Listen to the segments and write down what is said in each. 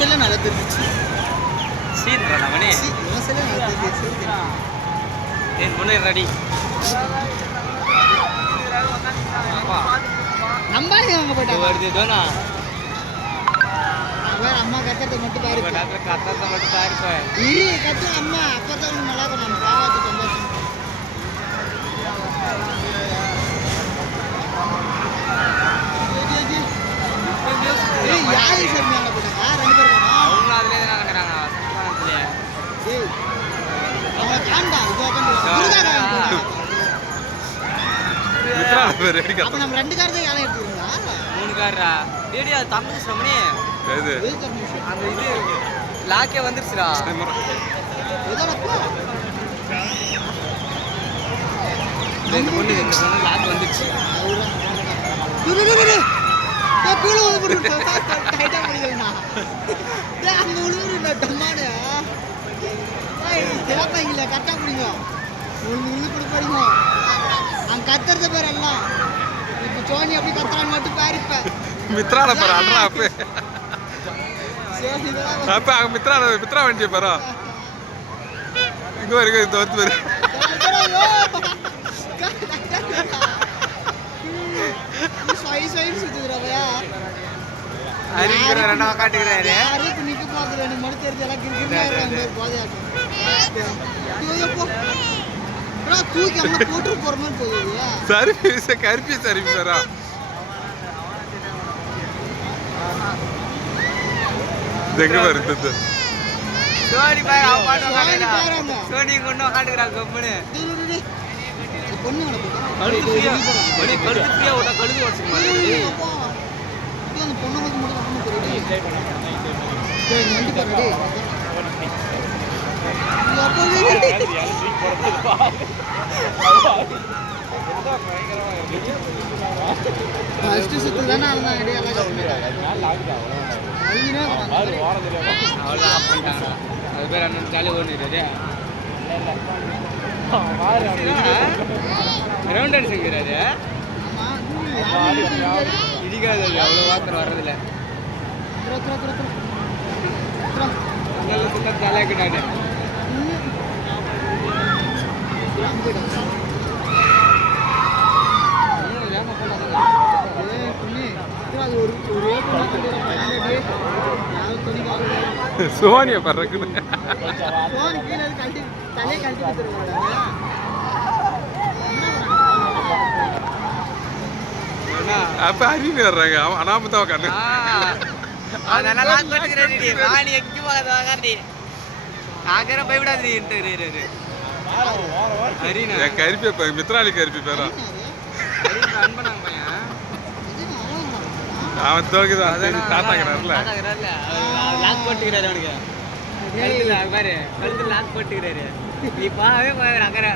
செல்ல நல்லா தெரிஞ்சிச்சு சீன்றா மணி உன் செல்ல நல்லா தெரிஞ்சிச்சு என் பொண்ணு ரெடி நம்ம எங்க போயிட்டாங்க வருது தோனா வேற அம்மா கத்தத்தை மட்டும் பாரு கத்தத்தை மட்டும் பாரு இரு கத்து அம்மா அப்பதான் நல்லா இருக்கும் நம்ம பாவாத்து சந்தோஷம் யாரு சார் மேல போட்டாங்க ரெண்டு பேரும் அவங்க அதுல எதுனா கட்டுறாங்க ஏய் அவங்க காண்டா இது உட்காந்து அப்ப நம்ம ரெண்டு கார் தான் ஏலம் எடுத்துக்கிறோங்களா 3 காரா டேடி அது தமிழ் சமனி எது அந்த இது லாக்கே வந்துருச்சுடா எதோடப்பா இந்த பொண்ணு லாக் வந்துருச்சு கீழே வந்து டைட்டா முடியலண்ணா அங்க உழுவுறா டம்மானு திறப்பாங்கல்ல கரெக்டா முடிங்க உள்ள கொடுப்பாருங்க அங்க கத்துறத பேர் எல்லாம் இப்ப சோனி அப்படி கத்துறான்னு மட்டும் பாருப்ப மித்ரால பாரு அண்ணா அப்ப அப்ப அங்க மித்ரா வண்டியை பாரு இங்க வரைக்கும் தோத்து பாரு அறிவிக்கிற ரெண்டா காட்டுகிறாரு யாருக்கு நிக்க பாக்குற நீ மடு தெரிஞ்ச எல்லாம் கிரிக்கிற போதையாக்கு தூக்கி அம்மா போட்டு போற மாதிரி போகுது சர்வீஸ் கருப்பி சர்வீஸ் வரா எங்க வருது சோனி பாய் பாட்டு சோனி கொண்டு காட்டுகிறாங்க கம்பெனி பொண்ணு கழுத்து ஃப்ரீயா விட்டா கழுத்து வச்சுக்கோங்க அந்த பொண்ணு மட்டும் வண்டி பாருடி ஃபர்ஸ்ட் சுத்து தானே அவன் அது பேர் அண்ணன் ஜாலி ஓடிடுறாரு ரவுண்ட் அடிச்சுங்கிறாரு இடிக்காது அவ்வளோ வாக்கர் வர்றதில்ல நல்ல சுத்தம் ஜாலியாக்கிட்டாரு சோனிய பறக்குது அப்ப அறிவு வர்றாங்க அனாமத்தாவ கண்ணு கருப்பி மித்ராலி கருப்பி பேரா அவன் தோக்குதான் தாத்தாக்கிறாருல லாக் போட்டுக்கிறாரு அவனுக்கு பாரு கழுத்து லாக் போட்டுக்கிறாரு நீ பாவே போய் அக்கற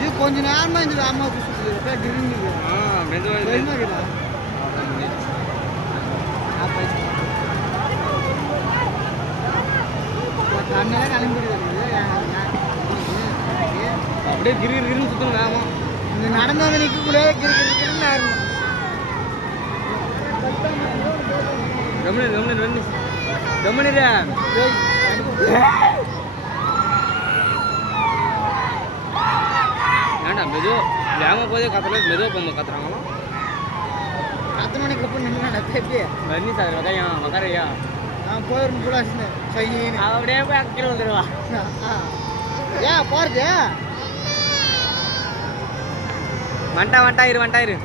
இது கொஞ்ச நேரமா இந்த அம்மா சுத்துது கண்ணெல்லாம் கிளம்பிடுது அப்படியே கிரு சுத்தணும் ஆமா இந்த நடந்து வந்து நிற்க கூட கிருன்னு கம்முனிரா ஏண்டா மெதுவா வேகமா போதே கத்தல மெதுவா போகும்போது கத்துறாங்களா 10 மணிக்கு அப்புறம் நின்று எப்படி வன்னி சார் வகையான் வகரையா போயிருந்து கூட அப்படியே போய் அக்கீழே வந்துடுவா ஏன் போறது வண்டா இரு